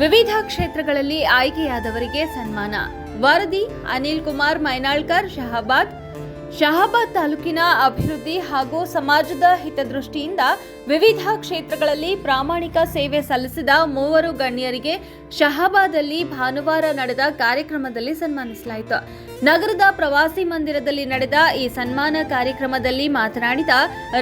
ವಿವಿಧ ಕ್ಷೇತ್ರಗಳಲ್ಲಿ ಆಯ್ಕೆಯಾದವರಿಗೆ ಸನ್ಮಾನ. ವರದಿ ಅನಿಲ್ ಕುಮಾರ್ ಮೈನಾಳ್ಕರ್, ಶಹಾಬಾದ್ ತಾಲೂಕಿನ ಅಭಿವೃದ್ಧಿ ಹಾಗೂ ಸಮಾಜದ ಹಿತದೃಷ್ಟಿಯಿಂದ ವಿವಿಧ ಕ್ಷೇತ್ರಗಳಲ್ಲಿ ಪ್ರಾಮಾಣಿಕ ಸೇವೆ ಸಲ್ಲಿಸಿದ 3 ಗಣ್ಯರಿಗೆ ಶಹಾಬಾದಲ್ಲಿ ಭಾನುವಾರ ನಡೆದ ಕಾರ್ಯಕ್ರಮದಲ್ಲಿ ಸನ್ಮಾನಿಸಲಾಯಿತು. ನಗರದ ಪ್ರವಾಸಿ ಮಂದಿರದಲ್ಲಿ ನಡೆದ ಈ ಸನ್ಮಾನ ಕಾರ್ಯಕ್ರಮದಲ್ಲಿ ಮಾತನಾಡಿದ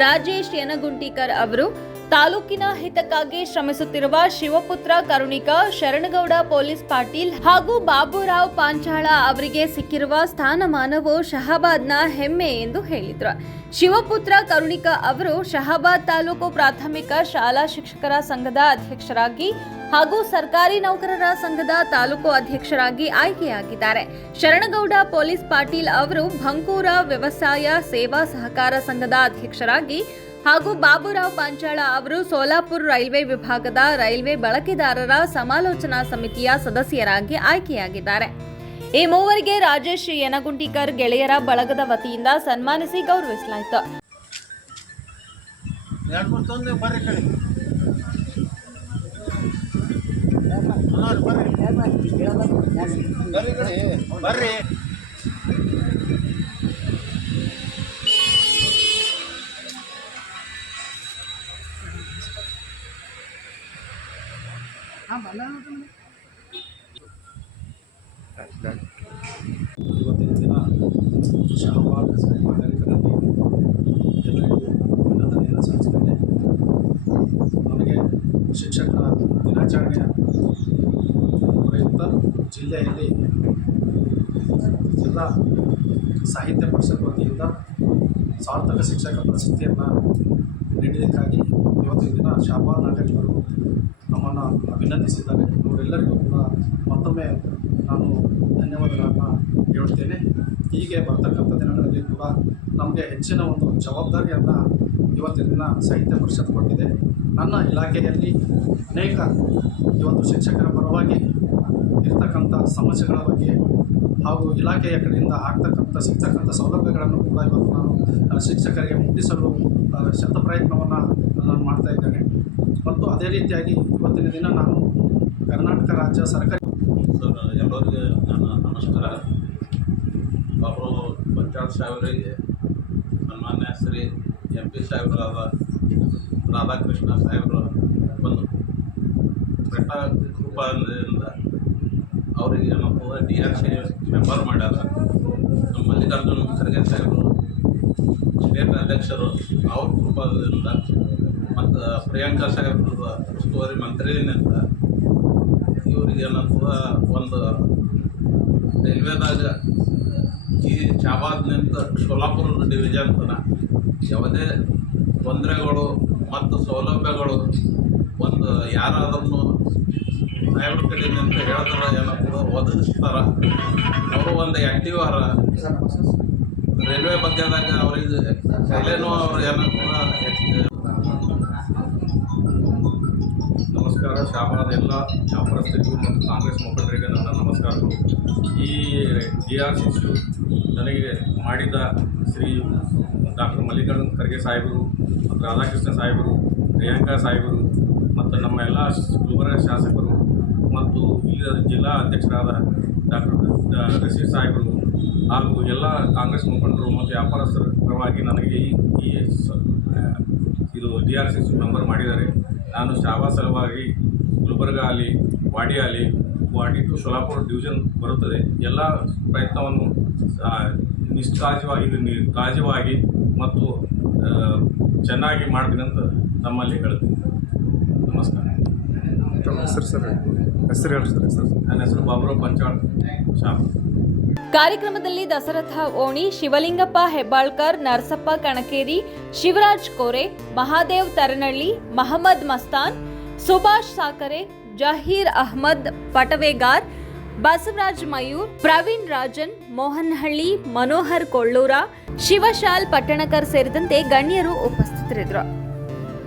ರಾಜೇಶ್ ಯನಗುಂಟಿಕರ್ ಅವರು, ತಾಲೂಕಿನ ಹಿತಕ್ಕಾಗಿ ಶ್ರಮಿಸುತ್ತಿರುವ ಶಿವಪುತ್ರ ಕರುಣಿಕ, ಶರಣಗೌಡ ಪೊಲೀಸ್ ಪಾಟೀಲ್ ಹಾಗೂ ಬಾಬುರಾವ್ ಪಾಂಚಾಳ ಅವರಿಗೆ ಸಿಕ್ಕಿರುವ ಸ್ಥಾನಮಾನವು ಶಹಾಬಾದ್ನ ಹೆಮ್ಮೆ ಎಂದು ಹೇಳಿದರು. ಶಿವಪುತ್ರ ಕರುಣಿಕ ಅವರು ಶಹಾಬಾದ್ ತಾಲೂಕು ಪ್ರಾಥಮಿಕ ಶಾಲಾ ಶಿಕ್ಷಕರ ಸಂಘದ ಅಧ್ಯಕ್ಷರಾಗಿ ಹಾಗೂ ಸರ್ಕಾರಿ ನೌಕರರ ಸಂಘದ ತಾಲೂಕು ಅಧ್ಯಕ್ಷರಾಗಿ ಆಯ್ಕೆಯಾಗಿದ್ದಾರೆ. ಶರಣಗೌಡ ಪೊಲೀಸ್ ಪಾಟೀಲ್ ಅವರು ಬಂಕೂರ ವ್ಯವಸಾಯ ಸೇವಾ ಸಹಕಾರ ಸಂಘದ ಅಧ್ಯಕ್ಷರಾಗಿ ಹಾಗೂ ಬಾಬುರಾವ್ ಪಾಂಚಾಳ ಅವರು ಸೋಲಾಪುರ ರೈಲ್ವೆ ವಿಭಾಗದ ರೈಲ್ವೆ ಬಳಕೆದಾರರ ಸಮಾಲೋಚನಾ ಸಮಿತಿಯ ಸದಸ್ಯರಾಗಿ ಆಯ್ಕೆಯಾಗಿದ್ದಾರೆ. ಈ 3 ರಾಜೇಶ್ ಯನಗುಂಟಿಕರ್ ಗೆಳೆಯರ ಬಳಗದ ವತಿಯಿಂದ ಸನ್ಮಾನಿಸಿ ಗೌರವಿಸಲಾಯಿತು. ಇವತ್ತಿನ ದಿನ ಶಹಾಬಾದ್ ನಾಗರಿಕರಲ್ಲಿ ಎಲ್ಲರಿಗೂ ಅಭಿನಂದನೆಯನ್ನು ಸಲ್ಲಿಸುತ್ತೇನೆ. ನನಗೆ ಶಿಕ್ಷಕರ ದಿನಾಚರಣೆಯ ಪ್ರಯುಕ್ತ ಜಿಲ್ಲೆಯಲ್ಲಿ ಜಿಲ್ಲಾ ಸಾಹಿತ್ಯ ಪರಿಷತ್ ವತಿಯಿಂದ ಸಾರ್ಥಕ ಶಿಕ್ಷಕ ಪ್ರಶಸ್ತಿಯನ್ನು ನೀಡಿದ್ದಕ್ಕಾಗಿ ಇವತ್ತಿನ ದಿನ ಶಹಾಬಾದ್ ನಾಗರಿಕರು ನಮ್ಮನ್ನು ಅಭಿನಂದಿಸಿದ್ದಾರೆ. ಅವರೆಲ್ಲರಿಗೂ ಕೂಡ ಮತ್ತೊಮ್ಮೆ ನಾನು ಧನ್ಯವಾದಗಳನ್ನು ಹೇಳುತ್ತೇನೆ. ಹೀಗೆ ಬರ್ತಕ್ಕಂಥ ದಿನಗಳಲ್ಲಿ ಕೂಡ ನಮಗೆ ಹೆಚ್ಚಿನ ಒಂದು ಜವಾಬ್ದಾರಿಯನ್ನು ಇವತ್ತಿನ ದಿನ ಸಾಹಿತ್ಯ ಪರಿಷತ್ ಕೊಟ್ಟಿದೆ. ನನ್ನ ಇಲಾಖೆಯಲ್ಲಿ ಅನೇಕ ಇವತ್ತು ಶಿಕ್ಷಕರ ಪರವಾಗಿ ಇರ್ತಕ್ಕಂಥ ಸಮಸ್ಯೆಗಳ ಬಗ್ಗೆ ಹಾಗೂ ಇಲಾಖೆಯ ಕಡೆಯಿಂದ ಸಿಗ್ತಕ್ಕಂಥ ಸೌಲಭ್ಯಗಳನ್ನು ಕೂಡ ಇವತ್ತು ನಾನು ಶಿಕ್ಷಕರಿಗೆ ಮುಟ್ಟಿಸಲು ಶತಪ್ರಯತ್ನವನ್ನು ನಾನು ಮಾಡ್ತಾಯಿದ್ದೇನೆ. ಮತ್ತು ಅದೇ ರೀತಿಯಾಗಿ ಇವತ್ತಿನ ದಿನ ನಾನು ಕರ್ನಾಟಕ ರಾಜ್ಯ ಸರ್ಕಾರಿ ಎಲ್ಲರಿಗೆ ನನ್ನ ನಮಸ್ಕಾರ. ಅವರು ಪಂಚಾಯತ್ ಸಾಹೇಬರಿಗೆ ಸನ್ಮಾನ್ಯ ಶ್ರೀ MP ಸಾಹೇಬರಾದ ರಾಧಾಕೃಷ್ಣ ಸಾಹೇಬರು ಬಂದು ಬೆಟ್ಟ ಕೃಪಾದಿಂದ ಅವರಿಗೆ ಏನಪ್ಪ DRC ಮೆಂಬರ್ ಮಾಡ್ಯಾರ. ನಮ್ಮ ಮಲ್ಲಿಕಾರ್ಜುನ ಖರ್ಗೆ ಸಾಹೇಬರು ಸ್ಟೇಟ್ ಅಧ್ಯಕ್ಷರು, ಅವ್ರ ಕೃಪಾದಿಂದ ಮತ್ತು ಪ್ರಿಯಾಂಕಾ ಸಾಹೇಬರು ಉಸ್ತುವಾರಿ ಮಂತ್ರಿನಿಂದ ಇವರಿಗೆ ಏನಂತದ ಒಂದು ರೈಲ್ವೆದಾಗ ಈ ಶಹಾಬಾದ್ನಿಂದ ಸೋಲಾಪುರ ಡಿವಿಷನ್ ತನಕ ಯಾವುದೇ ತೊಂದರೆಗಳು ಮತ್ತು ಸೌಲಭ್ಯಗಳು ಒಂದು ಯಾರಾದ್ರೂ ಸಾಹೇಬ್ರ ಕಡೆಯಿಂದ ಹೇಳಿದ್ರೆ ಏನಂತದ ಒದಗಿಸ್ತಾರೆ. ಅವರು ಒಂದು ಆ್ಯಕ್ಟಿವ್ ಆರ ರೈಲ್ವೆ ಬಗ್ಗೆದಾಗ ಅವ್ರಿಗೆ ಕೈಲೇನೂ ಅವ್ರು ಏನಂತದ. ನಮಸ್ಕಾರ. ಶಹಾಬಾದ್ ಎಲ್ಲ ವ್ಯಾಪಾರಸ್ಥರಿಗೂ ಮತ್ತು ಕಾಂಗ್ರೆಸ್ ಮುಖಂಡರಿಗೆ ನನ್ನ ನಮಸ್ಕಾರಗಳು. ಈ DRCC ನನಗೆ ಮಾಡಿದ ಶ್ರೀ ಡಾಕ್ಟರ್ ಮಲ್ಲಿಕಾರ್ಜುನ ಖರ್ಗೆ ಸಾಹೇಬರು ಮತ್ತು ರಾಧಾಕೃಷ್ಣ ಸಾಹೇಬರು, ಪ್ರಿಯಾಂಕಾ ಸಾಹೇಬರು ಮತ್ತು ನಮ್ಮ ಎಲ್ಲ ಗುಲ್ಬರ್ಗ ಶಾಸಕರು ಮತ್ತು ಇಲ್ಲಿ ಜಿಲ್ಲಾ ಅಧ್ಯಕ್ಷರಾದ ಡಾಕ್ಟರ್ ರಶೀದ್ ಸಾಹೇಬರು ಹಾಗೂ ಎಲ್ಲ ಕಾಂಗ್ರೆಸ್ ಮುಖಂಡರು ಮತ್ತು ವ್ಯಾಪಾರಸ್ಥರ ಪರವಾಗಿ ನನಗೆ ಇದು DRCC ಮೆಂಬರ್ ಮಾಡಿದ್ದಾರೆ. ನಾನು ಶಹಾಬಾದ್ ಸಲುವಾಗಿ ಗುಲ್ಬರ್ಗ ಆಗಲಿ, ವಾಡಿ ಟು ಸೋಲಾಪುರ ಡಿವಿಷನ್ ಬರುತ್ತದೆ. ಎಲ್ಲ ಪ್ರಯತ್ನವನ್ನು ಕಾಳಜಿವಾಗಿ ಮತ್ತು ಚೆನ್ನಾಗಿ ಮಾಡ್ತೀನಿ ಅಂತ ತಮ್ಮಲ್ಲಿ ಹೇಳ್ತೀನಿ. ನಮಸ್ಕಾರ. ನನ್ನ ಹೆಸರು ಬಾಬುರಾವ್ ಪಾಂಚಾಳ, ಶಹಾಬಾದ್. ಕಾರ್ಯಕ್ರಮದಲ್ಲಿ ದಸರಥ ಓಣಿ, ಶಿವಲಿಂಗಪ್ಪ ಹೆಬ್ಬಾಳ್ಕರ್, ನರಸಪ್ಪ ಕಣಕೇರಿ, ಶಿವರಾಜ್ ಕೋರೆ, ಮಹಾದೇವ್ ತರನಳ್ಳಿ, ಮಹಮ್ಮದ್ ಮಸ್ತಾನ್, ಸುಭಾಷ್ ಸಾಕರೆ, ಜಹೀರ್ ಅಹ್ಮದ್ ಪಟವೇಗಾರ್, ಬಸವರಾಜ್ ಮಯೂರ್, ಪ್ರವೀಣ್ ರಾಜನ್, ಮೋಹನ್ಹಳ್ಳಿ, ಮನೋಹರ್ ಕೊಳ್ಳೂರ, ಶಿವಶಾಲ್ ಪಟ್ಟಣಕರ್ ಸೇರಿದಂತೆ ಗಣ್ಯರು ಉಪಸ್ಥಿತರಿದ್ದರು.